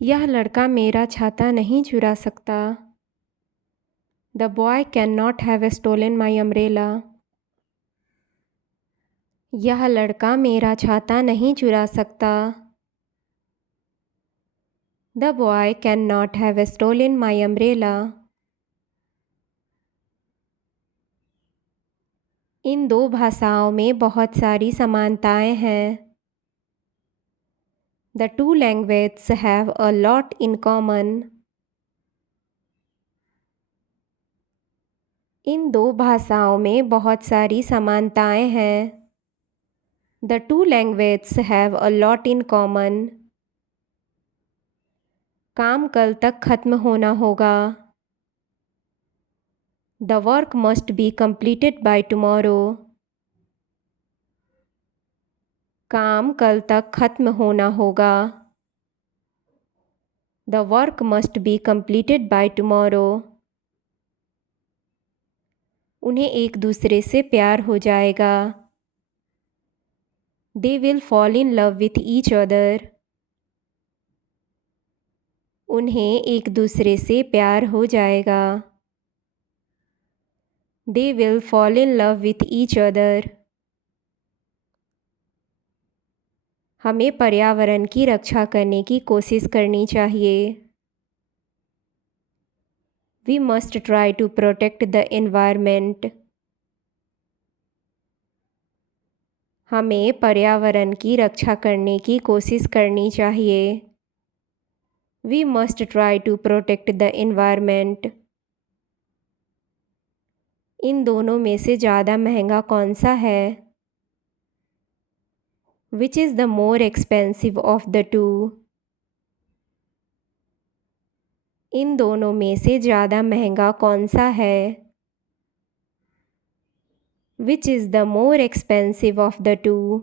यह लड़का मेरा छाता नहीं चुरा सकता। The boy cannot have stolen my umbrella. यह लड़का मेरा छाता नहीं चुरा सकता। The boy cannot have stolen my umbrella. इन दो भाषाओं में बहुत सारी समानताएं हैं। The two languages have a lot in common. इन दो भाषाओं में बहुत सारी समानताएं हैं। The two languages have a lot in common. काम कल तक खत्म होना होगा। The work must be completed by tomorrow. काम कल तक खत्म होना होगा। The work must be completed by tomorrow. उन्हें एक दूसरे से प्यार हो जाएगा। They will fall in love with each other. उन्हें एक दूसरे से प्यार हो जाएगा। They will fall in love with each other. हमें पर्यावरण की रक्षा करने की कोशिश करनी चाहिए। We must try to protect the environment. हमें पर्यावरण की रक्षा करने की कोशिश करनी चाहिए। We must try to protect the environment. इन दोनों में से ज़्यादा महंगा कौन सा है? Which is the more expensive of the two? इन दोनों में से ज़्यादा महंगा कौन सा है? Which is the more expensive of the two?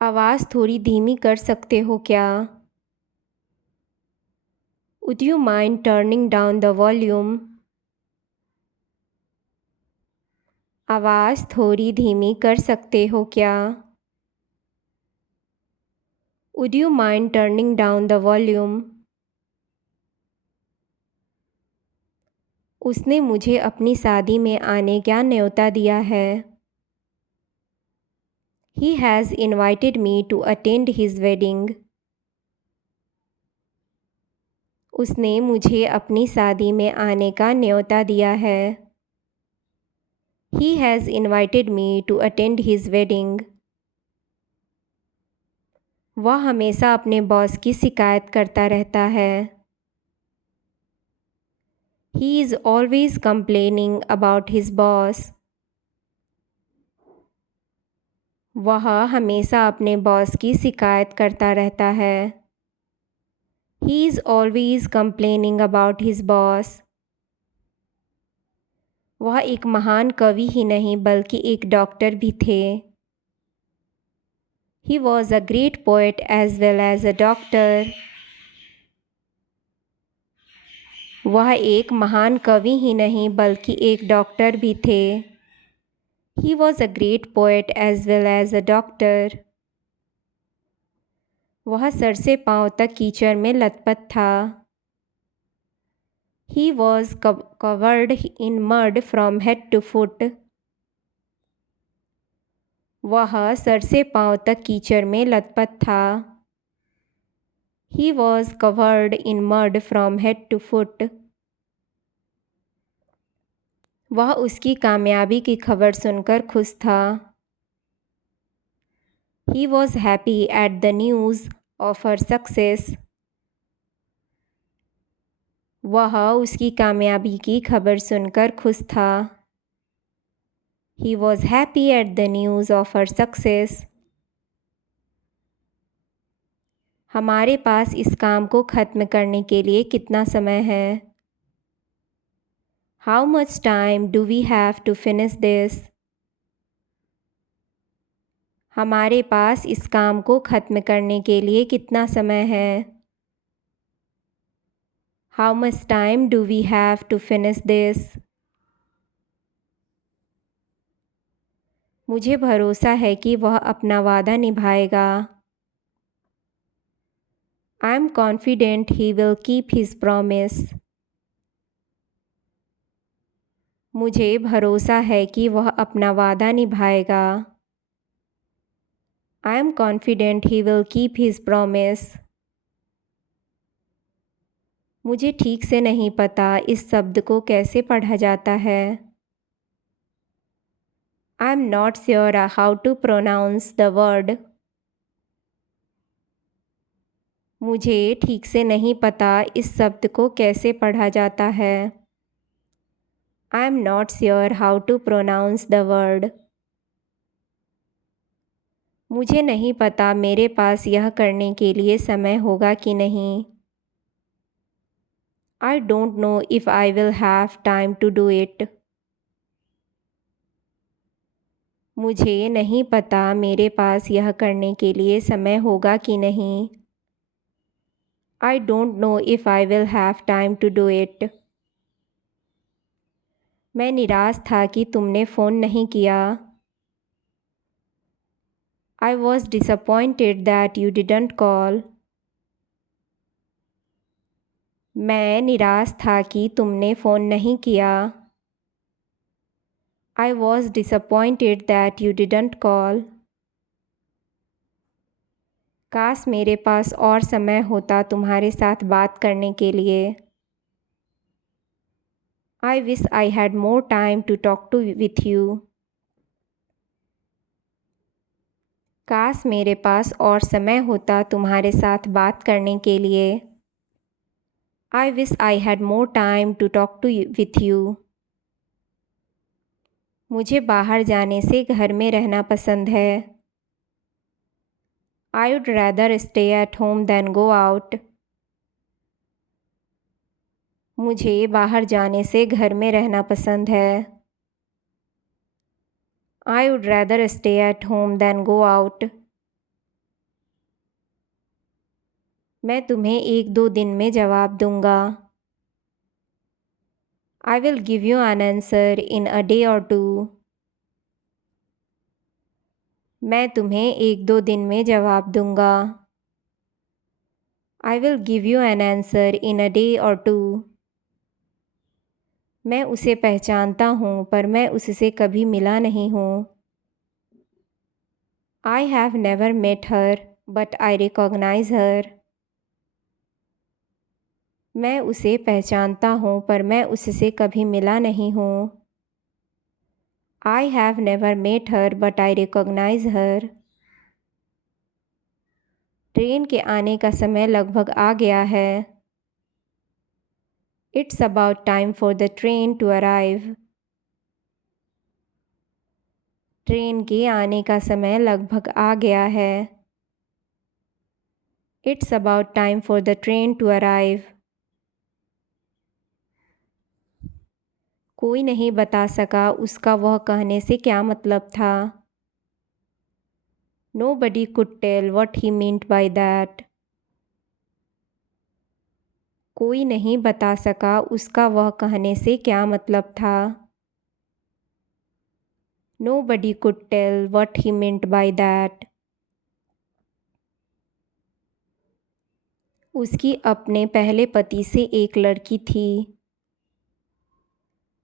आवाज़ थोड़ी धीमी कर सकते हो क्या? Would you mind turning down the volume? आवाज़ थोड़ी धीमी कर सकते हो क्या? Would you mind turning down the volume? उसने मुझे अपनी शादी में आने का न्योता दिया है। He has invited me to attend his wedding. उसने मुझे अपनी शादी में आने का न्योता दिया है। He has invited me to attend his wedding. वह हमेशा अपने बॉस की शिकायत करता रहता है। He is always complaining about his boss. वह हमेशा अपने बॉस की शिकायत करता रहता है। He is always complaining about his boss. वह एक महान कवि ही नहीं बल्कि एक डॉक्टर भी थे। He was a great poet as well as a doctor. वह एक महान कवि ही नहीं बल्कि एक डॉक्टर भी थे। He was a great poet as well as a doctor. वह सर से पांव तक कीचड़ में लथपथ था। He was covered in mud from head to foot. वह सर से पांव तक कीचड़ में लथपथ था। He was covered in mud from head to foot. वह उसकी कामयाबी की खबर सुनकर खुश था। He was happy at the news of her success. वह उसकी कामयाबी की खबर सुनकर खुश था। He was happy at the news of her success. हमारे पास इस काम को ख़त्म करने के लिए कितना समय है? How much time do we have to finish this? हमारे पास इस काम को ख़त्म करने के लिए कितना समय है? How much time do we have to finish this? मुझे भरोसा है कि वह अपना वादा निभाएगा। I am confident he will keep his promise. मुझे भरोसा है कि वह अपना वादा निभाएगा. I am confident he will keep his promise. मुझे ठीक से नहीं पता इस शब्द को कैसे पढ़ा जाता है. I am not sure how to pronounce the word. मुझे ठीक से नहीं पता इस शब्द को कैसे पढ़ा जाता है. I am not sure how to pronounce the word. मुझे नहीं पता मेरे पास यह करने के लिए समय होगा कि नहीं. I don't know if I will have time to do it. मुझे नहीं पता मेरे पास यह करने के लिए समय होगा कि नहीं. I don't know if I will have time to do it. मैं निराश था कि तुमने फ़ोन नहीं किया. I was disappointed that you didn't call. मैं निराश था कि तुमने फ़ोन नहीं किया. I was disappointed that you didn't call. काश मेरे पास और समय होता तुम्हारे साथ बात करने के लिए. I wish I had more time to talk with you. काश मेरे पास और समय होता तुम्हारे साथ बात करने के लिए. I wish I had more time to talk with you. मुझे बाहर जाने से घर में रहना पसंद है. I would rather stay at home than go out. मुझे बाहर जाने से घर में रहना पसंद है. I would rather stay at home than go out. मैं तुम्हें 1-2 दिन में जवाब दूंगा. I will give you an answer in a day or two. मैं तुम्हें 1-2 दिन में जवाब दूंगा. I will give you an answer in a day or two. मैं उसे पहचानता हूँ पर मैं उससे कभी मिला नहीं हूँ. I have never met her, but I recognize her. मैं उसे पहचानता हूँ पर मैं उससे कभी मिला नहीं हूँ. I have never met her, but I recognize her. Train के आने का समय लगभग आ गया है. It's about time for the train to arrive. Train के आने का समय लगभग आ गया है. It's about time for the train to arrive. कोई नहीं बता सका उसका वह कहने से क्या मतलब था. Nobody could tell what he meant by that. कोई नहीं बता सका उसका वह कहने से क्या मतलब था. Nobody could tell what he meant by that. उसकी अपने पहले पति से एक लड़की थी.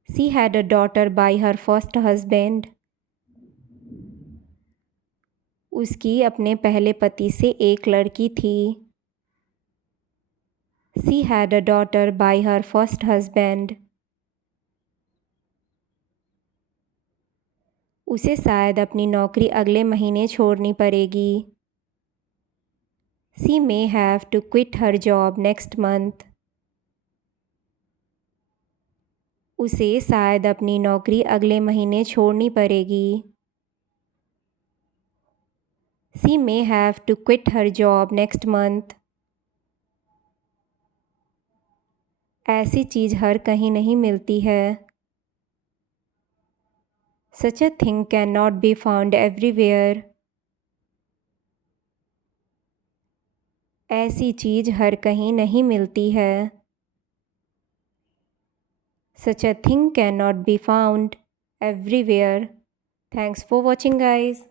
She had a daughter by her first husband. उसकी अपने पहले पति से एक लड़की थी. She had a daughter by her first husband. उसे शायद अपनी नौकरी अगले महीने छोड़नी पड़ेगी. She may have to quit her job next month. उसे शायद अपनी नौकरी अगले महीने छोड़नी पड़ेगी. She may have to quit her job next month. ऐसी चीज़ हर कहीं नहीं मिलती है. Such a thing cannot be found everywhere. ऐसी चीज़ हर कहीं नहीं मिलती है. Such a thing cannot be found everywhere. Thanks for watching, guys.